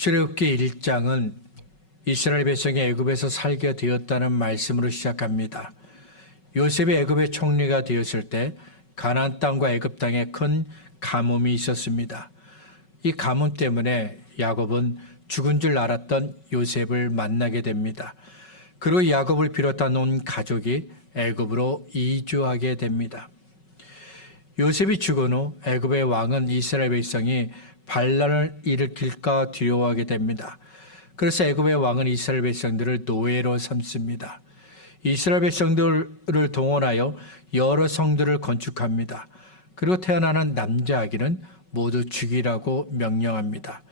출애굽기 1장은 이스라엘 백성이 애굽에서 살게 되었다는 말씀으로 시작합니다. 요셉이 애굽의 총리가 되었을 때 가나안 땅과 애굽 땅에 큰 가뭄이 있었습니다. 이 가뭄 때문에 야곱은 죽은 줄 알았던 요셉을 만나게 됩니다. 그리고 야곱을 비롯한 온 가족이 애굽으로 이주하게 됩니다. 요셉이 죽은 후 애굽의 왕은 이스라엘 백성이 반란을 일으킬까 두려워하게 됩니다. 그래서 애굽의 왕은 이스라엘 백성들을 노예로 삼습니다. 이스라엘 백성들을 동원하여 여러 성들을 건축합니다. 그리고 태어나는 남자 아기는 모두 죽이라고 명령합니다.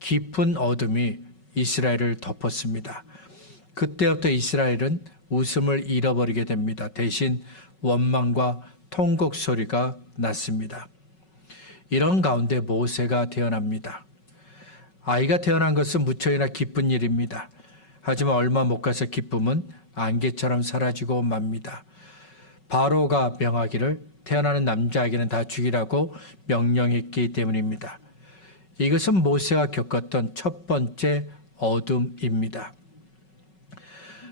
깊은 어둠이 이스라엘을 덮었습니다. 그때부터 이스라엘은 웃음을 잃어버리게 됩니다. 대신 원망과 통곡 소리가 났습니다. 이런 가운데 모세가 태어납니다. 아이가 태어난 것은 무척이나 기쁜 일입니다. 하지만 얼마 못 가서 기쁨은 안개처럼 사라지고 맙니다. 바로가 명하기를 태어나는 남자아기는 다 죽이라고 명령했기 때문입니다. 이것은 모세가 겪었던 첫 번째 어둠입니다.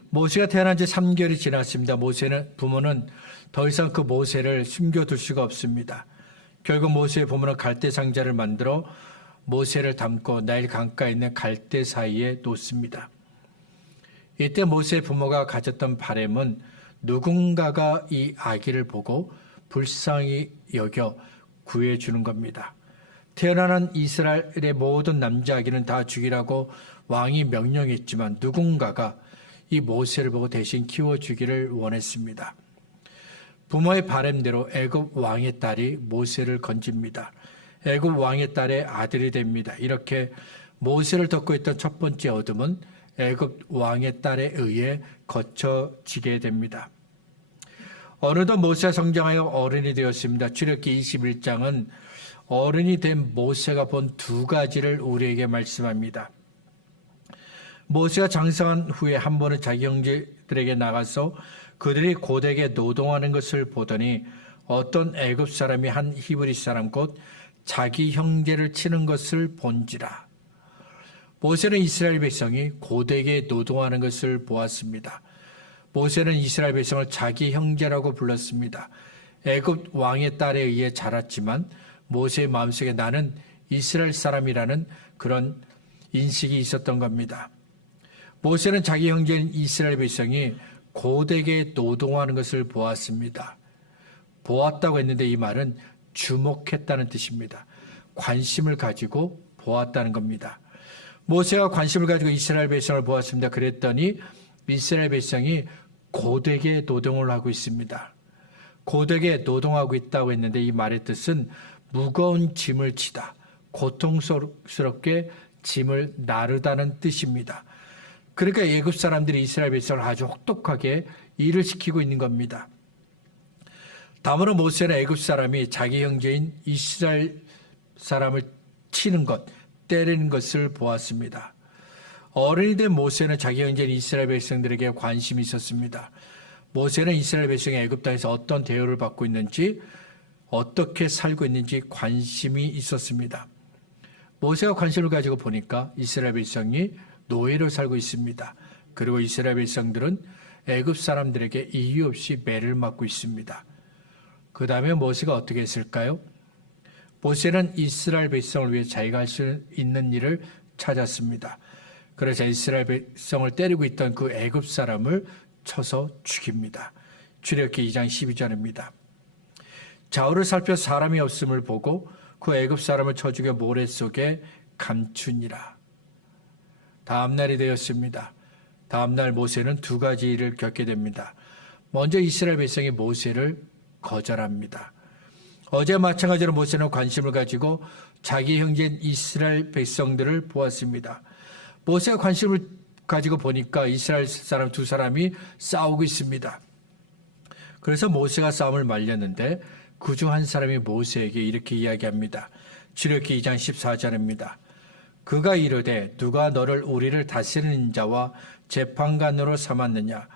모세가 태어난 지 3개월이 지났습니다. 부모는 더 이상 그 모세를 숨겨둘 수가 없습니다. 결국 모세의 부모는 갈대 상자를 만들어 모세를 담고 나일 강가에 있는 갈대 사이에 놓습니다. 이때 모세의 부모가 가졌던 바람은 누군가가 이 아기를 보고 불쌍히 여겨 구해주는 겁니다. 태어나는 이스라엘의 모든 남자 아기는 다 죽이라고 왕이 명령했지만 누군가가 이 모세를 보고 대신 키워주기를 원했습니다. 부모의 바람대로 애굽 왕의 딸이 모세를 건집니다. 애굽 왕의 딸의 아들이 됩니다. 이렇게 모세를 덮고 있던 첫 번째 어둠은 애굽 왕의 딸에 의해 거쳐지게 됩니다. 어느덧 모세가 성장하여 어른이 되었습니다. 출애굽기 21장은 어른이 된 모세가 본 두 가지를 우리에게 말씀합니다. 모세가 장성한 후에 한 번은 자기 형제들에게 나가서 그들이 고되게 노동하는 것을 보더니 어떤 애굽 사람이 한 히브리 사람 곧 자기 형제를 치는 것을 본지라. 모세는 이스라엘 백성이 고되게 노동하는 것을 보았습니다. 모세는 이스라엘 백성을 자기 형제라고 불렀습니다. 애굽 왕의 딸에 의해 자랐지만 모세의 마음속에 나는 이스라엘 사람이라는 그런 인식이 있었던 겁니다. 모세는 자기 형제인 이스라엘 백성이 고되게 노동하는 것을 보았습니다. 보았다고 했는데 이 말은 주목했다는 뜻입니다. 관심을 가지고 보았다는 겁니다. 모세가 관심을 가지고 이스라엘 백성을 보았습니다. 그랬더니 이스라엘 백성이 고되게 노동을 하고 있습니다. 고되게 노동하고 있다고 했는데 이 말의 뜻은 무거운 짐을 지다, 고통스럽게 짐을 나르다는 뜻입니다. 그러니까 애굽 사람들이 이스라엘 백성을 아주 혹독하게 일을 시키고 있는 겁니다. 다음으로 모세는 애굽 사람이 자기 형제인 이스라엘 사람을 치는 것, 때리는 것을 보았습니다. 어른이 된 모세는 자기 형제인 이스라엘 백성들에게 관심이 있었습니다. 모세는 이스라엘 백성이 애굽 땅에서 어떤 대우를 받고 있는지, 어떻게 살고 있는지 관심이 있었습니다. 모세가 관심을 가지고 보니까 이스라엘 백성이 노예로 살고 있습니다. 그리고 이스라엘 백성들은 애굽 사람들에게 이유 없이 매를 맞고 있습니다. 그 다음에 모세가 어떻게 했을까요? 모세는 이스라엘 백성을 위해 자기가 할 수 있는 일을 찾았습니다. 그래서 이스라엘 백성을 때리고 있던 그 애굽 사람을 쳐서 죽입니다. 출애굽기 2장 12절입니다. 좌우를 살펴 사람이 없음을 보고 그 애굽 사람을 쳐 죽여 모래 속에 감추니라. 다음 날이 되었습니다. 다음 날 모세는 두 가지 일을 겪게 됩니다. 먼저 이스라엘 백성이 모세를 거절합니다. 어제 마찬가지로 모세는 관심을 가지고 자기 형제인 이스라엘 백성들을 보았습니다. 모세가 관심을 가지고 보니까 이스라엘 사람 두 사람이 싸우고 있습니다. 그래서 모세가 싸움을 말렸는데 그중 한 사람이 모세에게 이렇게 이야기합니다. 출애굽기 2장 14절입니다. 그가 이르되 누가 너를 우리를 다스리는 자와 재판관으로 삼았느냐?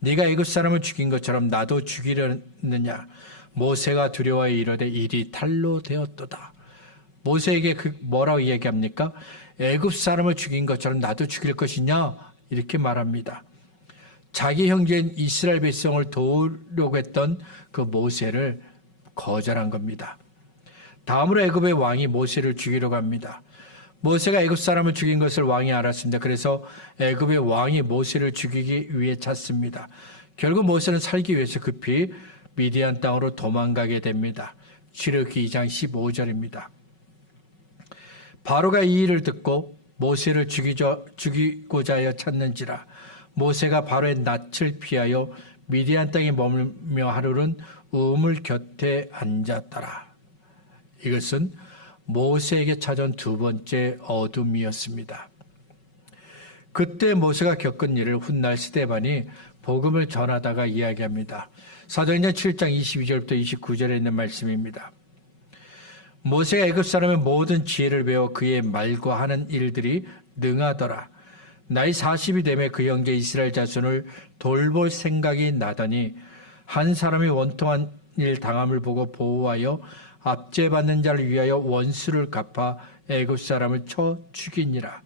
네가 애굽 사람을 죽인 것처럼 나도 죽이려느냐? 모세가 두려워해 이르되 일이 탈로 되었도다. 모세에게 뭐라고 이야기합니까? 애굽 사람을 죽인 것처럼 나도 죽일 것이냐? 이렇게 말합니다. 자기 형제인 이스라엘 백성을 도우려고 했던 그 모세를 거절한 겁니다. 다음으로 애굽의 왕이 모세를 죽이려고 합니다. 모세가 애굽 사람을 죽인 것을 왕이 알았습니다. 그래서 애굽의 왕이 모세를 죽이기 위해 찾습니다. 결국 모세는 살기 위해서 급히 미디안 땅으로 도망가게 됩니다. 출애굽기 2장 15절입니다. 바로가 이 일을 듣고 모세를 죽이고자 하여 찾는지라 모세가 바로의 낯을 피하여 미디안 땅에 머물며 하루는 우물 곁에 앉았더라. 이것은 모세에게 찾아온 두 번째 어둠이었습니다. 그때 모세가 겪은 일을 훗날 스데반이 복음을 전하다가 이야기합니다. 사도행전 7장 22절부터 29절에 있는 말씀입니다. 모세가 애굽 사람의 모든 지혜를 배워 그의 말과 하는 일들이 능하더라. 나이 40이 되매 그 형제 이스라엘 자손을 돌볼 생각이 나더니 한 사람이 원통한 일 당함을 보고 보호하여 압제받는 자를 위하여 원수를 갚아 애굽 사람을 쳐 죽이니라.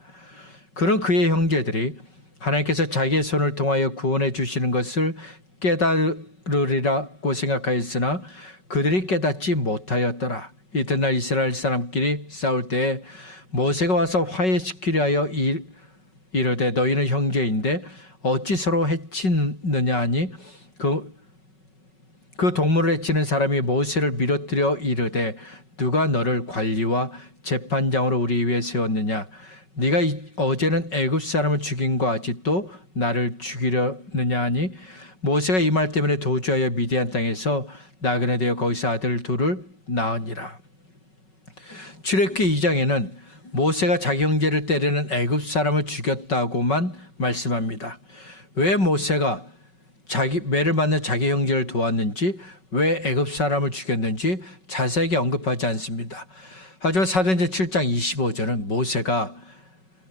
그런 그의 형제들이 하나님께서 자기의 손을 통하여 구원해 주시는 것을 깨달으리라고 생각하였으나 그들이 깨닫지 못하였더라. 이튿날 이스라엘 사람끼리 싸울 때에 모세가 와서 화해시키려 하여 이르되 너희는 형제인데 어찌 서로 해치느냐 하니 그 동물을 해치는 사람이 모세를 밀어뜨려 이르되 누가 너를 관리와 재판장으로 우리 위에 세웠느냐 네가 어제는 애굽 사람을 죽인과 아직도 나를 죽이려느냐 하니 모세가 이 말 때문에 도주하여 미디안 땅에서 나그네 되어 거기서 아들 둘을 낳으니라. 출애굽기 2장에는 모세가 자기 형제를 때리는 애굽 사람을 죽였다고만 말씀합니다. 왜 모세가 매를 맞는 자기 형제를 도왔는지, 왜 애굽 사람을 죽였는지 자세하게 언급하지 않습니다. 하지만 사도행전 7장 25절은 모세가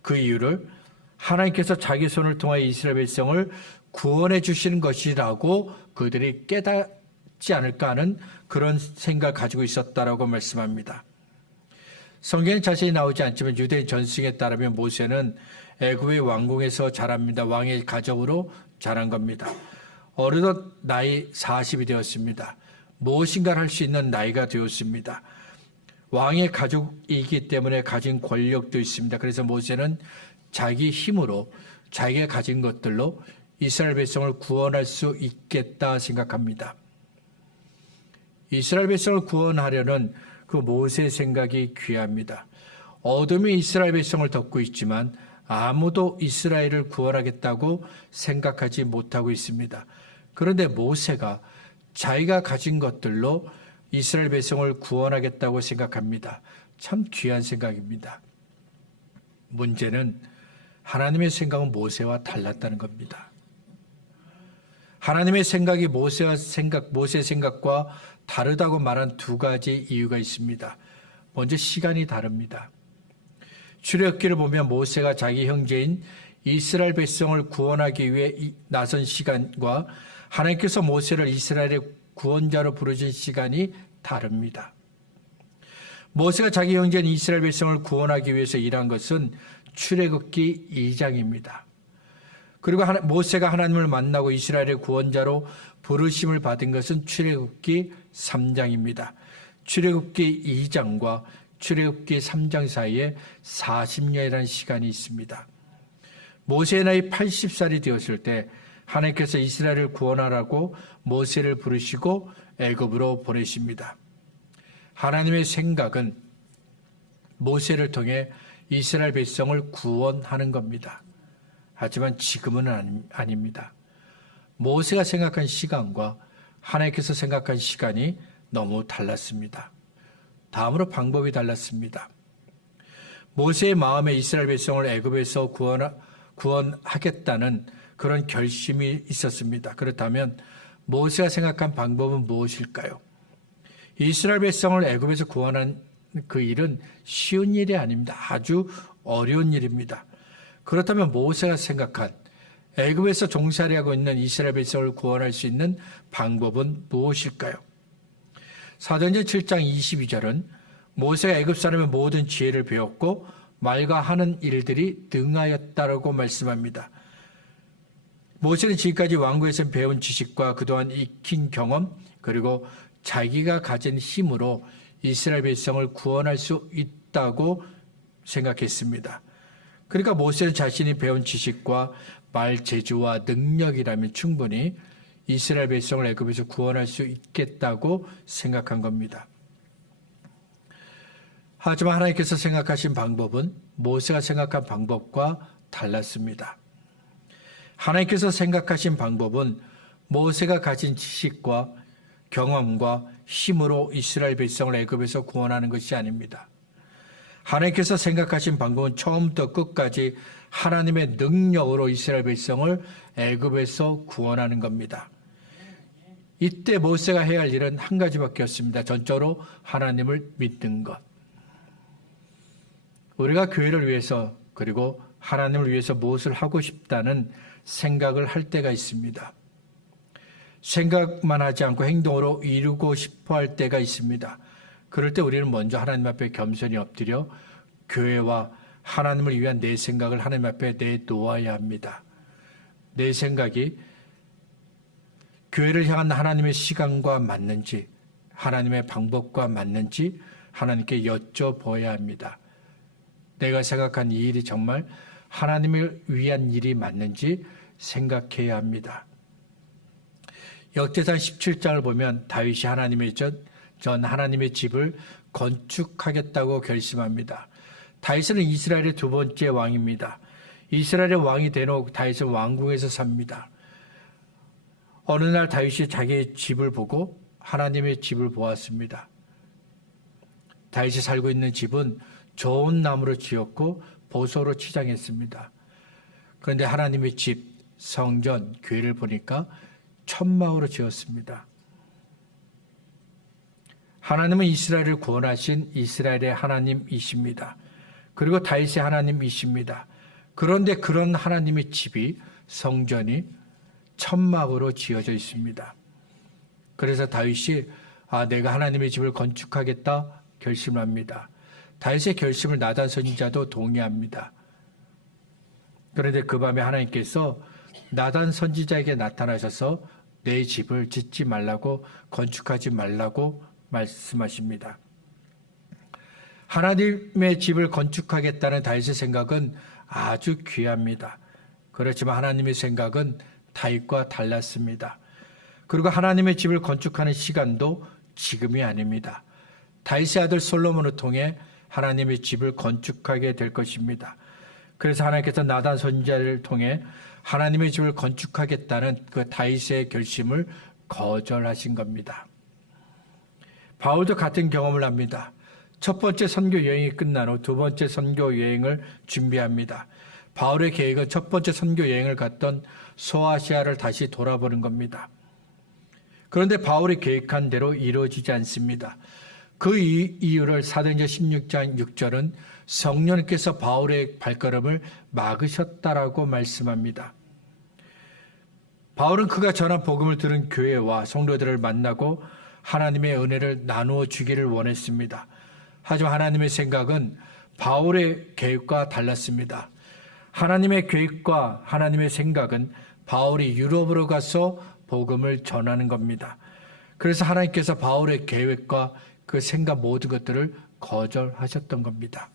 그 이유를 하나님께서 자기 손을 통하여 이스라엘 백성을 구원해 주시는 것이라고 그들이 깨닫지 않을까 하는 그런 생각을 가지고 있었다라고 말씀합니다. 성경에 자세히 나오지 않지만 유대인 전승에 따르면 모세는 애굽의 왕궁에서 자랍니다. 왕의 가정으로 자란 겁니다. 어느덧 나이 40이 되었습니다. 무엇인가를 할 수 있는 나이가 되었습니다. 왕의 가족이기 때문에 가진 권력도 있습니다. 그래서 모세는 자기 힘으로 자기가 가진 것들로 이스라엘 백성을 구원할 수 있겠다 생각합니다. 이스라엘 백성을 구원하려는 그 모세의 생각이 귀합니다. 어둠이 이스라엘 백성을 덮고 있지만 아무도 이스라엘을 구원하겠다고 생각하지 못하고 있습니다. 그런데 모세가 자기가 가진 것들로 이스라엘 백성을 구원하겠다고 생각합니다. 참 귀한 생각입니다. 문제는 하나님의 생각은 모세와 달랐다는 겁니다. 하나님의 생각이 모세의 생각과 다르다고 말한 두 가지 이유가 있습니다. 먼저 시간이 다릅니다. 출애굽기를 보면 모세가 자기 형제인 이스라엘 백성을 구원하기 위해 나선 시간과 하나님께서 모세를 이스라엘의 구원자로 부르신 시간이 다릅니다. 모세가 자기 형제인 이스라엘 백성을 구원하기 위해서 일한 것은 출애굽기 2장입니다. 그리고 모세가 하나님을 만나고 이스라엘의 구원자로 부르심을 받은 것은 출애굽기 3장입니다. 출애굽기 2장과 출애굽기 3장 사이에 40년이라는 시간이 있습니다. 모세의 나이 80살이 되었을 때 하나님께서 이스라엘을 구원하라고 모세를 부르시고 애굽으로 보내십니다. 하나님의 생각은 모세를 통해 이스라엘 백성을 구원하는 겁니다. 하지만 지금은 아닙니다. 모세가 생각한 시간과 하나님께서 생각한 시간이 너무 달랐습니다. 다음으로 방법이 달랐습니다. 모세의 마음에 이스라엘 백성을 애굽에서 구원하겠다는 그런 결심이 있었습니다. 그렇다면 모세가 생각한 방법은 무엇일까요? 이스라엘 백성을 애굽에서 구원한 그 일은 쉬운 일이 아닙니다. 아주 어려운 일입니다. 그렇다면 모세가 생각한 애굽에서 종살이하고 있는 이스라엘 백성을 구원할 수 있는 방법은 무엇일까요? 사도행전 7장 22절은 모세가 애굽 사람의 모든 지혜를 배웠고 말과 하는 일들이 능하였다라고 말씀합니다. 모세는 지금까지 왕국에서 배운 지식과 그동안 익힌 경험 그리고 자기가 가진 힘으로 이스라엘 백성을 구원할 수 있다고 생각했습니다. 그러니까 모세는 자신이 배운 지식과 말 재주와 능력이라면 충분히 이스라엘 백성을 애굽에서 구원할 수 있겠다고 생각한 겁니다. 하지만 하나님께서 생각하신 방법은 모세가 생각한 방법과 달랐습니다. 하나님께서 생각하신 방법은 모세가 가진 지식과 경험과 힘으로 이스라엘 백성을 애굽에서 구원하는 것이 아닙니다. 하나님께서 생각하신 방법은 처음부터 끝까지 하나님의 능력으로 이스라엘 백성을 애굽에서 구원하는 겁니다. 이때 모세가 해야 할 일은 한 가지밖에 없습니다. 전적으로 하나님을 믿는 것. 우리가 교회를 위해서 그리고 하나님을 위해서 무엇을 하고 싶다는 생각을 할 때가 있습니다. 생각만 하지 않고 행동으로 이루고 싶어 할 때가 있습니다. 그럴 때 우리는 먼저 하나님 앞에 겸손히 엎드려 교회와 하나님을 위한 내 생각을 하나님 앞에 내놓아야 합니다. 내 생각이 교회를 향한 하나님의 시간과 맞는지, 하나님의 방법과 맞는지 하나님께 여쭤봐야 합니다. 내가 생각한 이 일이 정말 하나님을 위한 일이 맞는지 생각해야 합니다. 역대상 17장을 보면 다윗이 하나님의 전 하나님의 집을 건축하겠다고 결심합니다. 다윗은 이스라엘의 두 번째 왕입니다. 이스라엘의 왕이 된 후 다윗은 왕궁에서 삽니다. 어느 날 다윗이 자기의 집을 보고 하나님의 집을 보았습니다. 다윗이 살고 있는 집은 좋은 나무로 지었고 보소로 치장했습니다. 그런데 하나님의 집, 성전, 교회를 보니까 천막으로 지었습니다. 하나님은 이스라엘을 구원하신 이스라엘의 하나님이십니다. 그리고 다윗의 하나님이십니다. 그런데 그런 하나님의 집이, 성전이 천막으로 지어져 있습니다. 그래서 다윗이 내가 하나님의 집을 건축하겠다 결심합니다. 다윗의 결심을 나단 선지자도 동의합니다. 그런데 그 밤에 하나님께서 나단 선지자에게 나타나셔서 내 집을 짓지 말라고, 건축하지 말라고 말씀하십니다. 하나님의 집을 건축하겠다는 다윗의 생각은 아주 귀합니다. 그렇지만 하나님의 생각은 다윗과 달랐습니다. 그리고 하나님의 집을 건축하는 시간도 지금이 아닙니다. 다윗의 아들 솔로몬을 통해 하나님의 집을 건축하게 될 것입니다. 그래서 하나님께서 나단 선지자를 통해 하나님의 집을 건축하겠다는 그 다윗의 결심을 거절하신 겁니다. 바울도 같은 경험을 합니다. 첫 번째 선교 여행이 끝난 후 두 번째 선교 여행을 준비합니다. 바울의 계획은 첫 번째 선교 여행을 갔던 소아시아를 다시 돌아보는 겁니다. 그런데 바울이 계획한 대로 이루어지지 않습니다. 그 이유를 사도행전 16장 6절은 성령께서 바울의 발걸음을 막으셨다라고 말씀합니다. 바울은 그가 전한 복음을 들은 교회와 성도들을 만나고 하나님의 은혜를 나누어 주기를 원했습니다. 하지만 하나님의 생각은 바울의 계획과 달랐습니다. 하나님의 계획과 하나님의 생각은 바울이 유럽으로 가서 복음을 전하는 겁니다. 그래서 하나님께서 바울의 계획과 그 생각 모든 것들을 거절하셨던 겁니다.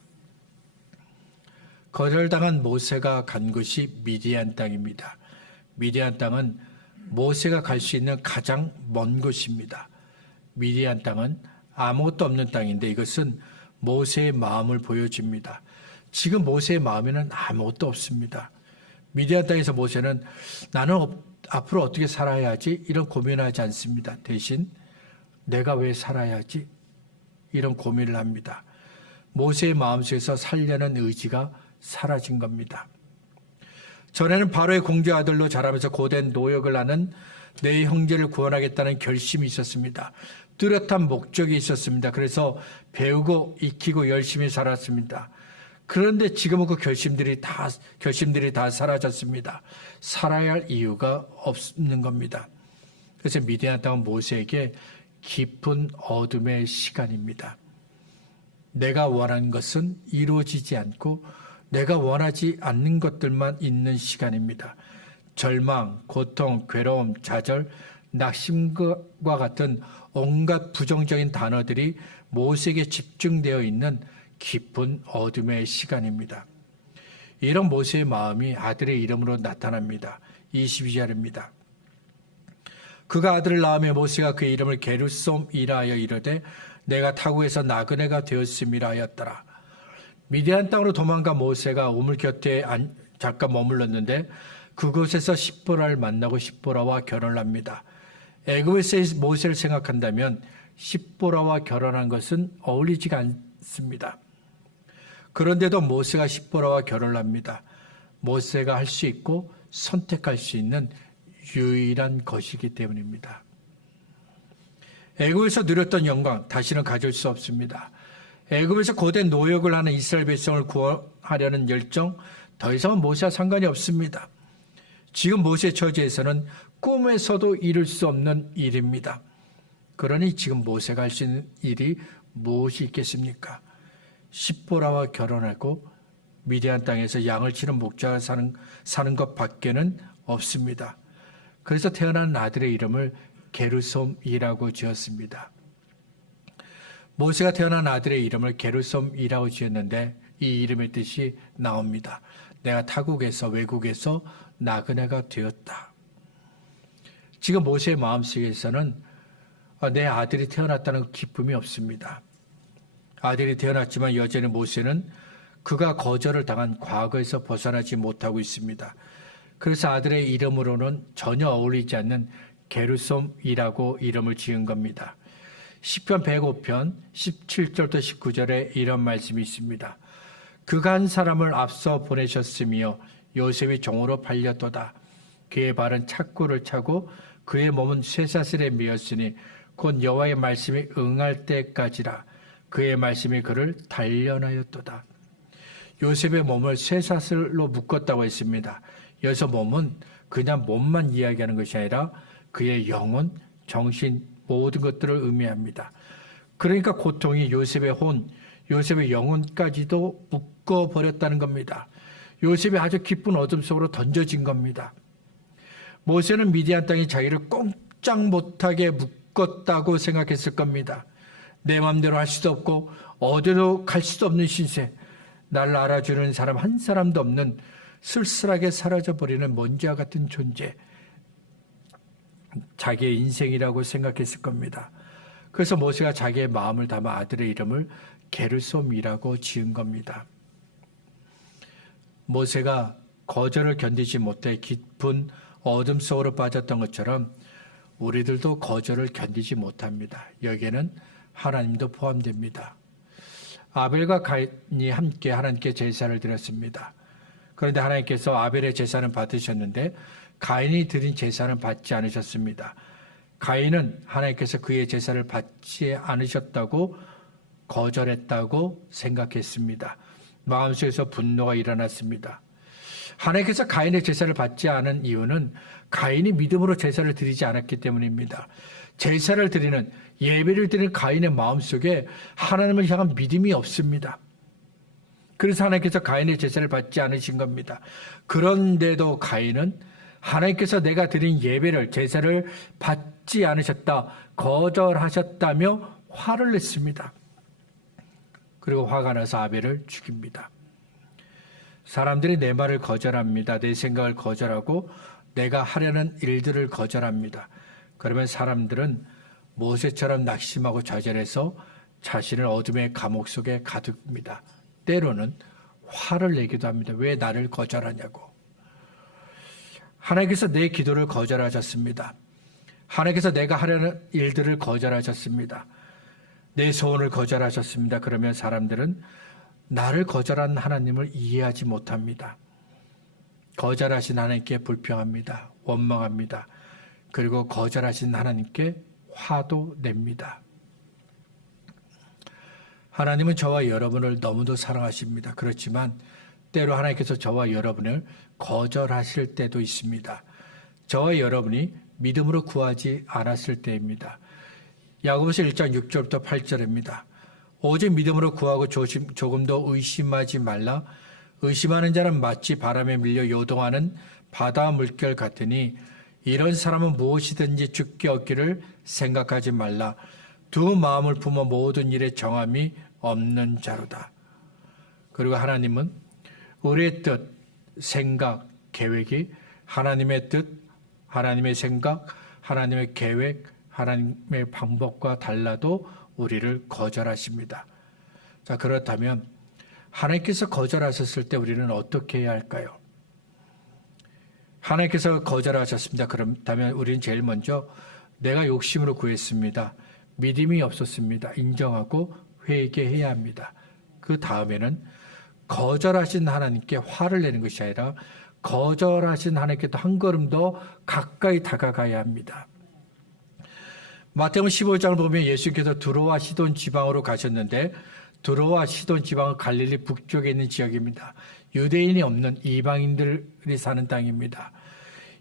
거절당한 모세가 간 곳이 미디안 땅입니다. 미디안 땅은 모세가 갈 수 있는 가장 먼 곳입니다. 미디안 땅은 아무것도 없는 땅인데 이것은 모세의 마음을 보여줍니다. 지금 모세의 마음에는 아무것도 없습니다. 미디안 땅에서 모세는 나는 앞으로 어떻게 살아야 하지? 이런 고민하지 않습니다. 대신 내가 왜 살아야 하지? 이런 고민을 합니다. 모세의 마음속에서 살려는 의지가 사라진 겁니다. 전에는 바로의 공주 아들로 자라면서 고된 노역을 하는 내 형제를 구원하겠다는 결심이 있었습니다. 뚜렷한 목적이 있었습니다. 그래서 배우고 익히고 열심히 살았습니다. 그런데 지금은 그 결심들이 다 사라졌습니다. 살아야 할 이유가 없는 겁니다. 그래서 미디안 땅은 모세에게 깊은 어둠의 시간입니다. 내가 원하는 것은 이루어지지 않고 내가 원하지 않는 것들만 있는 시간입니다. 절망, 고통, 괴로움, 좌절, 낙심과 같은 온갖 부정적인 단어들이 모세에게 집중되어 있는 깊은 어둠의 시간입니다. 이런 모세의 마음이 아들의 이름으로 나타납니다. 22절입니다. 그가 아들을 낳으며 모세가 그의 이름을 게르솜이라 하여 이르되 내가 타국에서 나그네가 되었음이라 하였더라. 미디안 땅으로 도망간 모세가 우물 곁에 잠깐 머물렀는데 그곳에서 십보라를 만나고 십보라와 결혼을 합니다. 애굽에서의 모세를 생각한다면 십보라와 결혼한 것은 어울리지가 않습니다. 그런데도 모세가 십보라와 결혼을 합니다. 모세가 할 수 있고 선택할 수 있는 유일한 것이기 때문입니다. 애굽에서 누렸던 영광 다시는 가질 수 없습니다. 애굽에서 고된 노역을 하는 이스라엘 백성을 구원하려는 열정 더 이상은 모세와 상관이 없습니다. 지금 모세의 처지에서는 꿈에서도 이룰 수 없는 일입니다. 그러니 지금 모세가 할 수 있는 일이 무엇이 있겠습니까? 십보라와 결혼하고 미디안 땅에서 양을 치는 목자가 사는 것 밖에는 없습니다. 그래서 태어난 아들의 이름을 게르솜이라고 지었습니다. 모세가 태어난 아들의 이름을 게르솜이라고 지었는데 이 이름의 뜻이 나옵니다. 내가 타국에서 외국에서 나그네가 되었다. 지금 모세의 마음속에서는 내 아들이 태어났다는 기쁨이 없습니다. 아들이 태어났지만 여전히 모세는 그가 거절을 당한 과거에서 벗어나지 못하고 있습니다. 그래서 아들의 이름으로는 전혀 어울리지 않는 게르솜이라고 이름을 지은 겁니다. 시편 105편 17절부터 19절에 이런 말씀이 있습니다. 그가 한 사람을 앞서 보내셨으며 요셉이 종으로 팔렸도다. 그의 발은 착고를 차고 그의 몸은 쇠사슬에 매였으니 곧 여호와의 말씀이 응할 때까지라. 그의 말씀이 그를 단련하였도다. 요셉의 몸을 쇠사슬로 묶었다고 했습니다. 여기서 몸은 그냥 몸만 이야기하는 것이 아니라 그의 영혼, 정신, 모든 것들을 의미합니다. 그러니까 고통이 요셉의 혼, 요셉의 영혼까지도 묶어버렸다는 겁니다. 요셉이 아주 깊은 어둠 속으로 던져진 겁니다. 모세는 미디안 땅이 자기를 꼼짝 못하게 묶었다고 생각했을 겁니다. 내 마음대로 할 수도 없고 어디로 갈 수도 없는 신세, 나를 알아주는 사람 한 사람도 없는 쓸쓸하게 사라져버리는 먼지와 같은 존재, 자기의 인생이라고 생각했을 겁니다. 그래서 모세가 자기의 마음을 담아 아들의 이름을 게르솜이라고 지은 겁니다. 모세가 거절을 견디지 못해 깊은 어둠 속으로 빠졌던 것처럼 우리들도 거절을 견디지 못합니다. 여기에는 하나님도 포함됩니다. 아벨과 가인이 함께 하나님께 제사를 드렸습니다. 그런데 하나님께서 아벨의 제사는 받으셨는데 가인이 드린 제사는 받지 않으셨습니다. 가인은 하나님께서 그의 제사를 받지 않으셨다고 거절했다고 생각했습니다. 마음속에서 분노가 일어났습니다. 하나님께서 가인의 제사를 받지 않은 이유는 가인이 믿음으로 제사를 드리지 않았기 때문입니다. 제사를 드리는, 예배를 드리는 가인의 마음속에 하나님을 향한 믿음이 없습니다. 그래서 하나님께서 가인의 제사를 받지 않으신 겁니다. 그런데도 가인은 하나님께서 내가 드린 예배를, 제사를 받지 않으셨다, 거절하셨다며 화를 냈습니다. 그리고 화가 나서 아벨을 죽입니다. 사람들이 내 말을 거절합니다. 내 생각을 거절하고 내가 하려는 일들을 거절합니다. 그러면 사람들은 모세처럼 낙심하고 좌절해서 자신을 어둠의 감옥 속에 가둡니다. 때로는 화를 내기도 합니다. 왜 나를 거절하냐고. 하나님께서 내 기도를 거절하셨습니다. 하나님께서 내가 하려는 일들을 거절하셨습니다. 내 소원을 거절하셨습니다. 그러면 사람들은 나를 거절한 하나님을 이해하지 못합니다. 거절하신 하나님께 불평합니다. 원망합니다. 그리고 거절하신 하나님께 화도 냅니다. 하나님은 저와 여러분을 너무도 사랑하십니다. 그렇지만 때로 하나님께서 저와 여러분을 거절하실 때도 있습니다. 저와 여러분이 믿음으로 구하지 않았을 때입니다. 야고보서 1장 6절부터 8절입니다. 오직 믿음으로 구하고 조금도 의심하지 말라. 의심하는 자는 마치 바람에 밀려 요동하는 바다 물결 같으니 이런 사람은 무엇이든지 주께 얻기를 생각하지 말라. 두 마음을 품어 모든 일에 정함이 없는 자로다. 그리고 하나님은 우리의 뜻, 생각, 계획이 하나님의 뜻, 하나님의 생각, 하나님의 계획, 하나님의 방법과 달라도 우리를 거절하십니다. 자, 그렇다면 하나님께서 거절하셨을 때 우리는 어떻게 해야 할까요? 하나님께서 거절하셨습니다. 그렇다면 우리는 제일 먼저 내가 욕심으로 구했습니다. 믿음이 없었습니다. 인정하고 회개해야 합니다. 그 다음에는 거절하신 하나님께 화를 내는 것이 아니라 거절하신 하나님께 또 한 걸음 더 가까이 다가가야 합니다. 마태복음 15장을 보면 예수께서 두로와 시돈 지방으로 가셨는데 두로와 시돈 지방은 갈릴리 북쪽에 있는 지역입니다. 유대인이 없는 이방인들이 사는 땅입니다.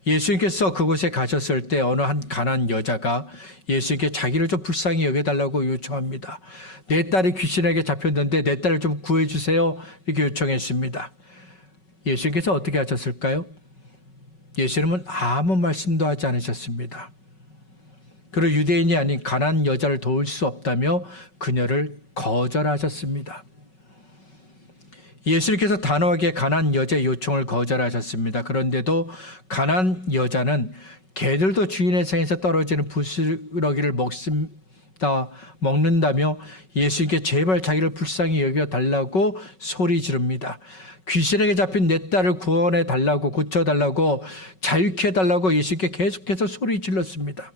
예수님께서 그곳에 가셨을 때 어느 한 가난한 여자가 예수님께 자기를 좀 불쌍히 여겨달라고 요청합니다. 내 딸이 귀신에게 잡혔는데 내 딸을 좀 구해주세요. 이렇게 요청했습니다. 예수님께서 어떻게 하셨을까요? 예수님은 아무 말씀도 하지 않으셨습니다. 그리고 유대인이 아닌 가난한 여자를 도울 수 없다며 그녀를 거절하셨습니다. 예수님께서 단호하게 가난한 여자의 요청을 거절하셨습니다. 그런데도 가난한 여자는 개들도 주인의 생에서 떨어지는 부스러기를 먹는다며 예수님께 제발 자기를 불쌍히 여겨달라고 소리 지릅니다. 귀신에게 잡힌 내 딸을 구원해 달라고, 고쳐달라고, 자유케 해달라고 예수님께 계속해서 소리 질렀습니다.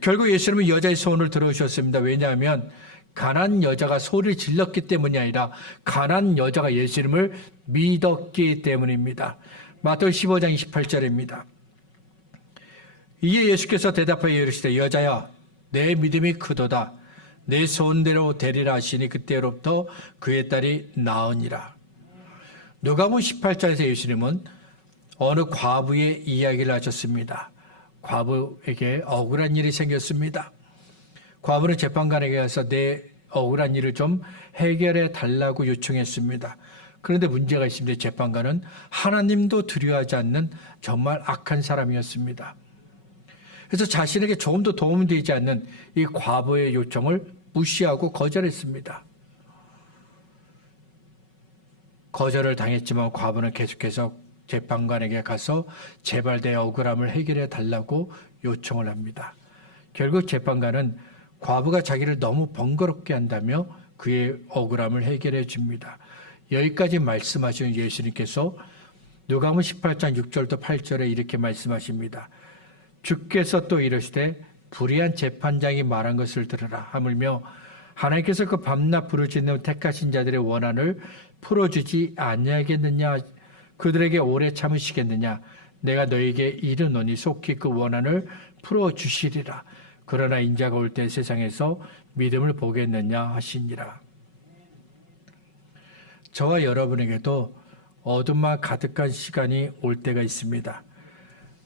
결국 예수님은 여자의 소원을 들어주셨습니다. 왜냐하면 가난한 여자가 소리를 질렀기 때문이 아니라 가난한 여자가 예수님을 믿었기 때문입니다. 마태복음 15장 28절입니다. 이에 예수께서 대답하여 이르시되 여자야 내 믿음이 크도다. 내 소원대로 되리라 하시니 그때로부터 그의 딸이 나으니라. 누가복음 18장에서 예수님은 어느 과부의 이야기를 하셨습니다. 과부에게 억울한 일이 생겼습니다. 과부는 재판관에게 가서 내 억울한 일을 좀 해결해 달라고 요청했습니다. 그런데 문제가 있습니다. 재판관은 하나님도 두려워하지 않는 정말 악한 사람이었습니다. 그래서 자신에게 조금도 도움이 되지 않는 이 과부의 요청을 무시하고 거절했습니다. 거절을 당했지만 과부는 계속해서 재판관에게 가서 제발 내 억울함을 해결해 달라고 요청을 합니다. 결국 재판관은 과부가 자기를 너무 번거롭게 한다며 그의 억울함을 해결해 줍니다. 여기까지 말씀하신 예수님께서 누가복음 18장 6절부터 8절에 이렇게 말씀하십니다. 주께서 또 이르시되 불의한 재판장이 말한 것을 들으라 하물며 하나님께서 그 밤낮 부르짖는 택하신 자들의 원한을 풀어주지 아니하겠느냐. 그들에게 오래 참으시겠느냐. 내가 너에게 이르노니 속히 그 원한을 풀어주시리라. 그러나 인자가 올 때 세상에서 믿음을 보겠느냐 하시니라. 저와 여러분에게도 어둠만 가득한 시간이 올 때가 있습니다.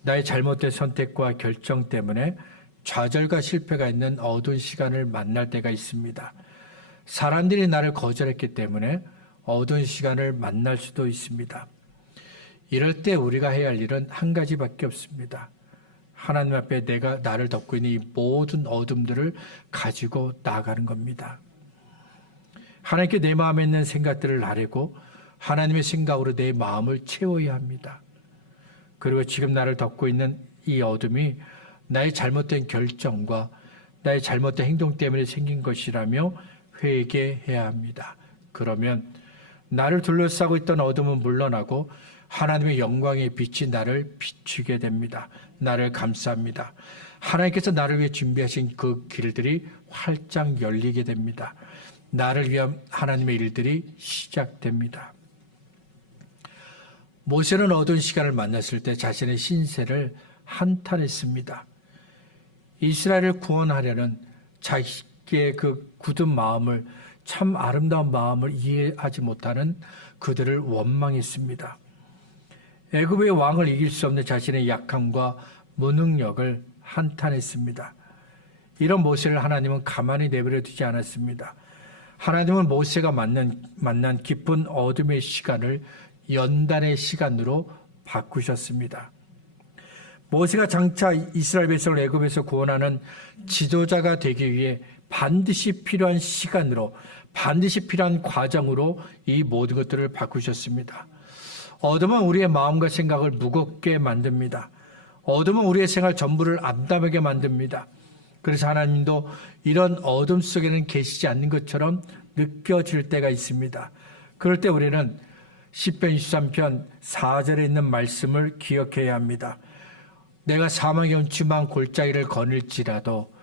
나의 잘못된 선택과 결정 때문에 좌절과 실패가 있는 어두운 시간을 만날 때가 있습니다. 사람들이 나를 거절했기 때문에 어두운 시간을 만날 수도 있습니다. 이럴 때 우리가 해야 할 일은 한 가지밖에 없습니다. 하나님 앞에 내가 나를 덮고 있는 이 모든 어둠들을 가지고 나아가는 겁니다. 하나님께 내 마음에 있는 생각들을 나르고 하나님의 생각으로 내 마음을 채워야 합니다. 그리고 지금 나를 덮고 있는 이 어둠이 나의 잘못된 결정과 나의 잘못된 행동 때문에 생긴 것이라며 회개해야 합니다. 그러면 나를 둘러싸고 있던 어둠은 물러나고 하나님의 영광의 빛이 나를 비추게 됩니다. 나를 감쌉니다. 하나님께서 나를 위해 준비하신 그 길들이 활짝 열리게 됩니다. 나를 위한 하나님의 일들이 시작됩니다. 모세는 어두운 시간을 만났을 때 자신의 신세를 한탄했습니다. 이스라엘을 구원하려는 자기의 그 굳은 마음을, 참 아름다운 마음을 이해하지 못하는 그들을 원망했습니다. 애굽의 왕을 이길 수 없는 자신의 약함과 무능력을 한탄했습니다. 이런 모세를 하나님은 가만히 내버려 두지 않았습니다. 하나님은 모세가 만난 깊은 어둠의 시간을 연단의 시간으로 바꾸셨습니다. 모세가 장차 이스라엘 백성을 애굽에서 구원하는 지도자가 되기 위해 반드시 필요한 시간으로, 반드시 필요한 과정으로 이 모든 것들을 바꾸셨습니다. 어둠은 우리의 마음과 생각을 무겁게 만듭니다. 어둠은 우리의 생활 전부를 암담하게 만듭니다. 그래서 하나님도 이런 어둠 속에는 계시지 않는 것처럼 느껴질 때가 있습니다. 그럴 때 우리는 시편 23편 4절에 있는 말씀을 기억해야 합니다. 내가 사망의 음침한 골짜기를 거닐지라도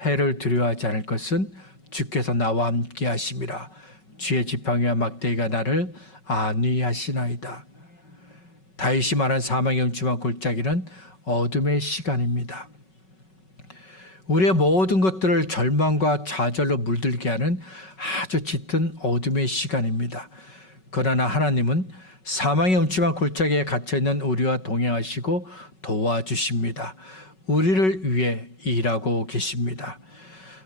해를 두려워하지 않을 것은 주께서 나와 함께 하심이라. 주의 지팡이와 막대기가 나를 안위하시나이다. 다윗이 말한 사망의 음침한 골짜기는 어둠의 시간입니다. 우리의 모든 것들을 절망과 좌절로 물들게 하는 아주 짙은 어둠의 시간입니다. 그러나 하나님은 사망의 음침한 골짜기에 갇혀있는 우리와 동행하시고 도와주십니다. 우리를 위해 일하고 계십니다.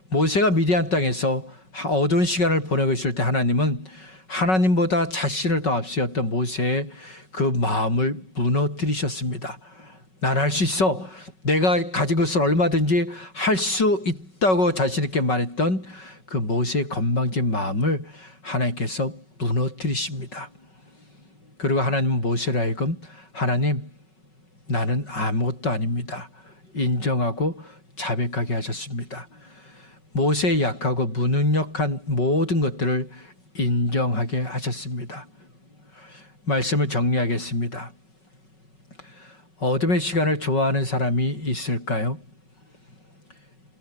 모세가 미디안 땅에서 어두운 시간을 보내고 있을 때 하나님은 하나님보다 자신을 더 앞세웠던 모세의 그 마음을 무너뜨리셨습니다. 나는 할 수 있어. 내가 가진 것을 얼마든지 할 수 있다고 자신 있게 말했던 그 모세의 건방진 마음을 하나님께서 무너뜨리십니다. 그리고 하나님은 모세를 하여금 하나님, 나는 아무것도 아닙니다. 인정하고 자백하게 하셨습니다. 모세의 약하고 무능력한 모든 것들을 인정하게 하셨습니다. 말씀을 정리하겠습니다. 어둠의 시간을 좋아하는 사람이 있을까요?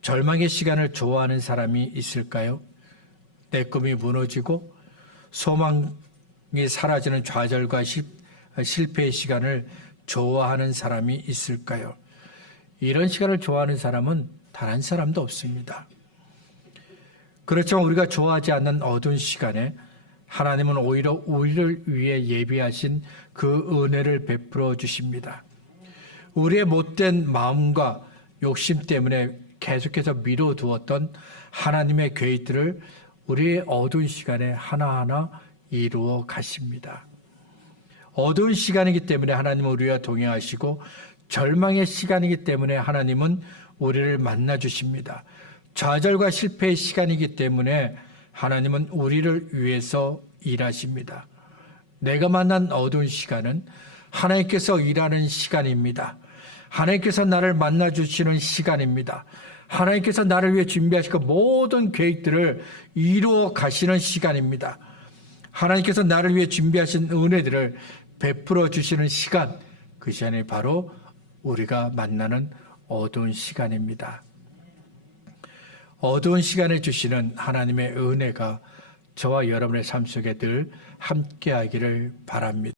절망의 시간을 좋아하는 사람이 있을까요? 내 꿈이 무너지고 소망이 사라지는 좌절과 실패의 시간을 좋아하는 사람이 있을까요? 이런 시간을 좋아하는 사람은 단 한 사람도 없습니다. 그렇지만 우리가 좋아하지 않는 어두운 시간에 하나님은 오히려 우리를 위해 예비하신 그 은혜를 베풀어 주십니다. 우리의 못된 마음과 욕심 때문에 계속해서 미뤄두었던 하나님의 계획들을 우리의 어두운 시간에 하나하나 이루어 가십니다. 어두운 시간이기 때문에 하나님은 우리와 동행하시고 절망의 시간이기 때문에 하나님은 우리를 만나주십니다. 좌절과 실패의 시간이기 때문에 하나님은 우리를 위해서 일하십니다. 내가 만난 어두운 시간은 하나님께서 일하는 시간입니다. 하나님께서 나를 만나주시는 시간입니다. 하나님께서 나를 위해 준비하시고 모든 계획들을 이루어 가시는 시간입니다. 하나님께서 나를 위해 준비하신 은혜들을 베풀어 주시는 시간, 그 시간이 바로 우리가 만나는 어두운 시간입니다. 어두운 시간에 주시는 하나님의 은혜가 저와 여러분의 삶 속에 늘 함께하기를 바랍니다.